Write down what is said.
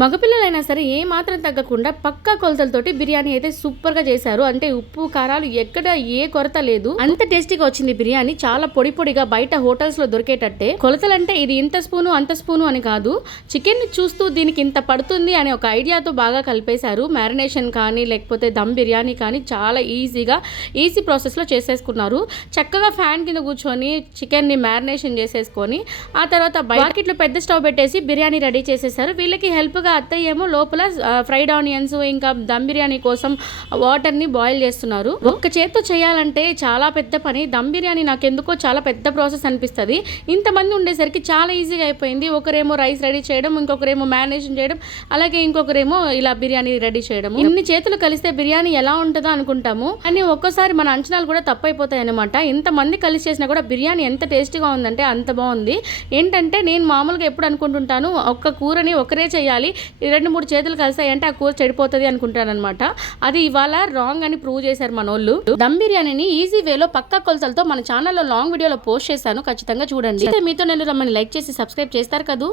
మగపిల్లలైనా సరే ఏ మాత్రం తగ్గకుండా పక్కా కొలతలతోటి బిర్యానీ అయితే సూపర్గా చేశారు. అంటే ఉప్పు కారాలు ఎక్కడ ఏ కొరత లేదు. అంత టేస్టీగా వచ్చింది బిర్యానీ. చాలా పొడి పొడిగా బయట హోటల్స్లో దొరికేటట్టే. కొలతలంటే ఇది ఇంత స్పూను అంత స్పూను అని కాదు. చికెన్ని చూస్తూ దీనికి ఇంత పడుతుంది అనే ఒక ఐడియాతో బాగా కలిపేశారు. మ్యారినేషన్ కానీ లేకపోతే దమ్ బిర్యానీ కానీ చాలా ఈజీగా ఈజీ ప్రాసెస్లో చేసేసుకున్నారు. చక్కగా ఫ్యాన్ కింద కూర్చొని చికెన్ని మ్యారినేషన్ చేసేసుకొని ఆ తర్వాత బకెట్లో పెద్ద స్టవ్ పెట్టేసి బిర్యానీ రెడీ చేసేసారు. వీళ్ళకి హెల్ప్ హెల్ప్గా అత్తయ్య ఏమో లోపల ఫ్రైడ్ ఆనియన్స్ ఇంకా దమ్ బిర్యానీ కోసం వాటర్ని బాయిల్ చేస్తున్నారు. ఒక్క చేత్తో చేయాలంటే చాలా పెద్ద పని. దమ్ బిర్యానీ నాకు ఎందుకో చాలా పెద్ద ప్రాసెస్ అనిపిస్తుంది. ఇంతమంది ఉండేసరికి చాలా ఈజీగా అయిపోయింది. ఒకరేమో రైస్ రెడీ చేయడం ఇంకొకరేమో మ్యారినేషన్ చేయడం అలాగే ఇంకొకరేమో ఇలా బిర్యానీ రెడీ చేయడం. ఇన్ని చేతులు కలిస్తే బిర్యానీ ఎలా ఉంటుందో అనుకుంటాము. అని ఒక్కోసారి మన అంచనాలు కూడా తప్పైపోతాయి అనమాట ఇంతమంది కలిసి చేసినా కూడా బిర్యానీ ఎంత టేస్టీగా ఉందంటే అంత బాగుంది. ఏంటంటే నేను మామూలుగా ఎప్పుడు అనుకుంటుంటాను ఒక్క కూరని ఒకరే చేయాలి రెండు మూడు చేతులు కలిసాయంటే ఆ కూర చెడిపోతుంది అనుకుంటాను అనమాట అది ఇవాళ రాంగ్ అని ప్రూవ్ చేశారు మన వాళ్ళు దమ్ బిర్యానీని ఈజీ వేలో పక్క కొలతలతో మన ఛానల్లో లాంగ్ వీడియోలో పోస్ట్ చేశాను. ఖచ్చితంగా చూడండి. అయితే మీతో నేను రమ్మని లైక్ చేసి సబ్స్క్రైబ్ చేస్తారు కదూ?